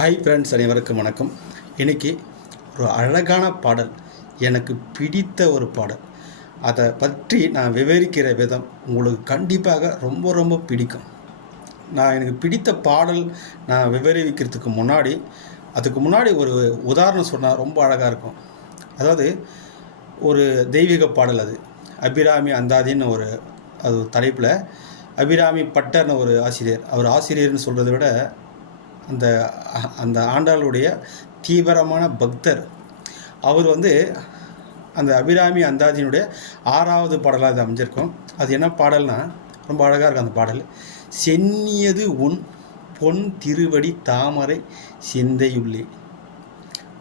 Hi friends அனைவருக்கும் வணக்கம். இன்றைக்கி ஒரு அழகான பாடல் எனக்கு பிடித்த ஒரு பாடல். அதை பற்றி நான் விவரிக்கிற விதம் உங்களுக்கு கண்டிப்பாக ரொம்ப ரொம்ப பிடிக்கும். நான் எனக்கு பிடித்த பாடல் நான் விவரிக்கிறதுக்கு முன்னாடி அதுக்கு முன்னாடி ஒரு உதாரணம் சொன்னால் ரொம்ப அழகாக இருக்கும். அதாவது ஒரு தெய்வீக பாடல் அது. அபிராமி அந்தாதின்னு ஒரு அது ஒரு தலைப்பில் அபிராமி பட்டர்னு ஒரு ஆசிரியர். அவர் ஆசிரியர்னு சொல்கிறத விட அந்த அந்த ஆண்டாளுடைய தீவிரமான பக்தர். அவர் வந்து அந்த அபிராமி அந்தாதியினுடைய ஆறாவது பாடலாக அது அமைஞ்சிருக்கும். அது என்ன பாடல்னா ரொம்ப அழகாக இருக்கும் அந்த பாடல். சென்னியது உன் பொன் திருவடி தாமரை சிந்தையுள்ளே.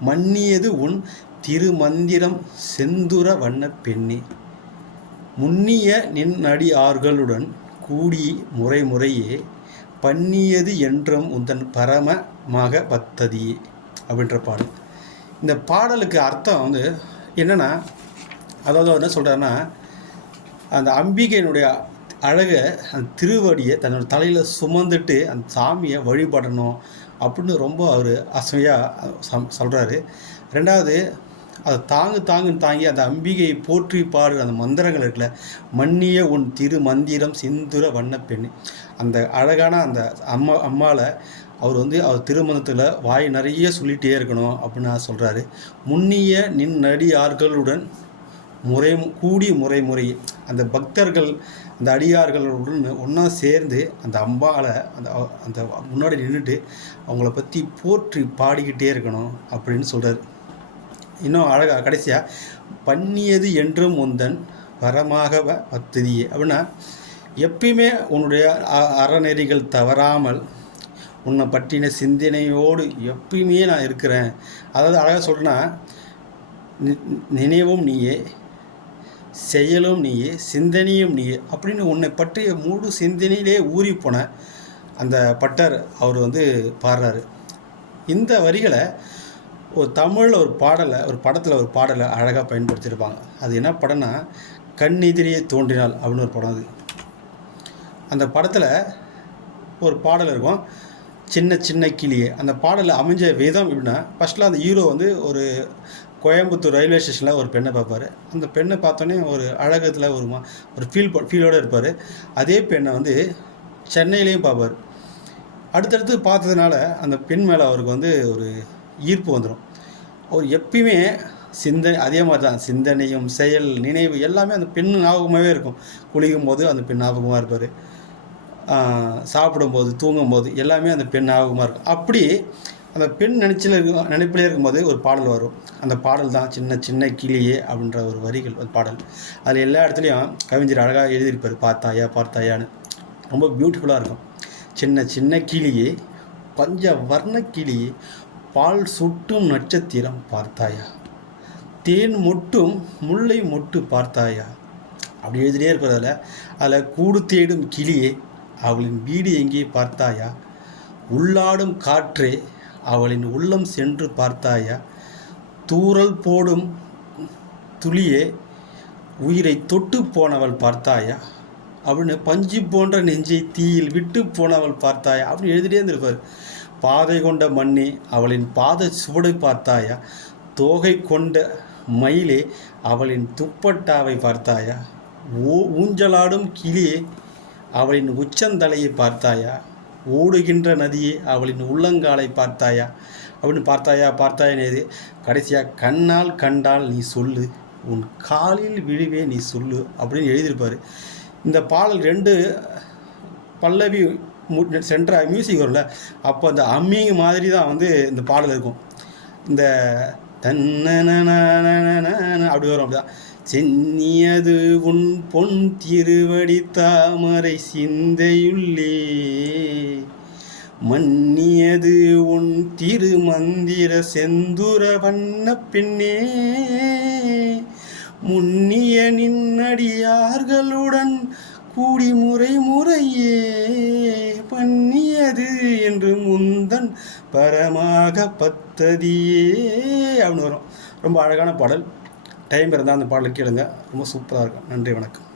மன்னியது உன் திருமந்திரம் செந்துர வண்ண பெண்ணே. முன்னிய நின் அடியார்களுடன் கூடி முறை முறையே. பண்ணியது என்றும் உந்தன் பரமமாக வத்ததி அப்படின்ற பாடல். இந்த பாடலுக்கு அர்த்தம் வந்து என்னென்னா அதாவது அவர் என்ன சொல்கிறாருன்னா அந்த அம்பிகையினுடைய அழகை அந்த திருவடியை தன்னோட தலையில் சுமந்துட்டு அந்த சாமியை வழிபடணும் அப்படின்னு ரொம்ப அவர் அசையாக சம் சொல்கிறாரு ரெண்டாவது அதை தாங்கு தாங்குன்னு தாங்கி அந்த அம்பிகையை போற்றி பாடுற அந்த மந்திரங்கள் இருக்குல்ல. மன்னிய உன் திரு மந்திரம் சிந்துர வண்ண பெண் அந்த அழகான அந்த அம்மா அம்மாவில் அவர் வந்து அவர் திருமணத்தில் வாய் நிறைய சொல்லிகிட்டே இருக்கணும் அப்படின்னு சொல்கிறாரு முன்னிய நின் நடிகார்களுடன் முறை கூடி முறை முறை. அந்த பக்தர்கள் அந்த அடியார்களுடன் ஒன்றா சேர்ந்து அந்த அம்பாவை அந்த அந்த முன்னாடி நின்றுட்டு அவங்கள பற்றி போற்றி பாடிக்கிட்டே இருக்கணும் அப்படின்னு சொல்கிறார் இன்னும் அழகாக கடைசியாக பண்ணியது என்றும் முந்தன் வரமாக பத்துதியே. அப்படின்னா எப்பயுமே உன்னுடைய அ- அறநெறிகள் தவறாமல் உன்னை பற்றின சிந்தனையோடு எப்பயுமே நான் இருக்கிறேன். அதாவது அழகாக சொல்கிறேன்னா நினைவும் நீயே செயலும் நீயே சிந்தனையும் நீயே அப்படின்னு உன்னை பற்றிய முழு சிந்தனையிலே ஊறி போன அந்த பட்டர் அவர் வந்து பாடுறாரு. இந்த வரிகளை ஒரு தமிழில் ஒரு பாடலை ஒரு படத்தில் ஒரு பாடலை அழகாக பயன்படுத்தியிருப்பாங்க. அது என்ன படம்னா கண்ணெதிரியே தோன்றினாள் அப்படின்னு ஒரு படம் அது. அந்த படத்தில் ஒரு பாடல் இருக்கும் சின்ன சின்ன கிளியே அந்த பாடலில் அமைஞ்ச விதம் எப்படின்னா ஃபஸ்ட்டில் அந்த ஹீரோ வந்து ஒரு கோயம்புத்தூர் ரயில்வே ஸ்டேஷனில் ஒரு பெண்ணை பார்ப்பாரு. அந்த பெண்ணை பார்த்தோன்னே ஒரு அழகத்தில் ஒரு மா ஒரு ஃபீல் ஃபீலோடு இருப்பார். அதே பெண்ணை வந்து சென்னையிலையும் பார்ப்பார். அடுத்தடுத்து பார்த்ததுனால அந்த பெண் மேலே அவருக்கு வந்து ஒரு ஈர்ப்பு வந்துடும் அவர் எப்பயுமே சிந்தனை அதே மாதிரி தான் சிந்தனையும் செயல் நினைவு எல்லாமே அந்த பெண் ஞாபகமாகவே இருக்கும். குளிக்கும் போது அந்த பெண் ஞாபகமாக இருப்பார். சாப்பிடும்போது தூங்கும்போது எல்லாமே அந்த பெண் ஞாபகமாக இருக்கும். அப்படி அந்த பெண் நினைச்சில் இருக்கும் நினைப்பிலே இருக்கும்போது ஒரு பாடல் வரும். அந்த பாடல் தான் சின்ன சின்ன கிளியே அப்படின்ற ஒரு வரிகள் ஒரு பாடல். அதில் எல்லா இடத்துலையும் கவிஞர் அழகாக எழுதியிருப்பார். பார்த்தாயா பார்த்தாயான்னு. ரொம்ப பியூட்டிஃபுல்லாக இருக்கும். சின்ன சின்ன கிளியே பஞ்ச வர்ண கிளியே பால் சுட்டும் நட்சத்திரம் பார்த்தாயா? தேன் மொட்டும் முல்லை மொட்டு பார்த்தாயா? அப்படி எழுதிட்டே இருப்பதில் அதில். கூடு தேடும் கிளியே அவளின் வீடு எங்கே பார்த்தாயா? உள்ளாடும் காற்றே அவளின் உள்ளம் சென்று பார்த்தாயா? தூரல் போடும் துளியே உயிரை தொட்டு போனவள் பார்த்தாயா? அப்படின்னு பஞ்சு போன்ற நெஞ்சை தீயில் விட்டு போனவள் பார்த்தாயா? அப்படின்னு எழுதிட்டே இருந்திருப்பார். பாதை கொண்ட மண்ணே அவளின் பாத சுவடை பார்த்தாயா? தோகை கொண்ட மயிலே அவளின் துப்பட்டாவை பார்த்தாயா? ஊ ஊஞ்சலாடும் கிளியே அவளின் உச்சந்தலையை பார்த்தாயா? ஓடுகின்ற நதியே அவளின் உள்ளங்காலை பார்த்தாயா? அப்படின்னு பார்த்தாயா பார்த்தாயனேது கடைசியாக கண்ணால் கண்டால் நீ சொல்லு உன் காலில் விழுவே நீ சொல்லு அப்படின்னு எழுதியிருப்பார். இந்த பாடல் ரெண்டு பல்லவி மு- மியூசிக் வரும்ல அப்போ அந்த அம்மிங் மாதிரி தான் வந்து இந்த பாடல் இருக்கும். இந்த தன்னன அப்படி வரும் அப்படிதான். சென்னியது உன் பொன் திருவடி தாமரை சிந்தையுள்ளே மன்னியது உன் திருமந்திர செந்துர வண்ண பெண்ணே முன்னிய நின்னடியார்களுடன் கூடி முறை முறையே. பண்ணியது என்று முந்தன் பரமாக பத்ததியே அப்படின்னு வரும். ரொம்ப அழகான பாடல். டைம் இருந்தால் அந்த பாடலை கேளுங்க. ரொம்ப சூப்பராக இருக்கும். நன்றி வணக்கம்.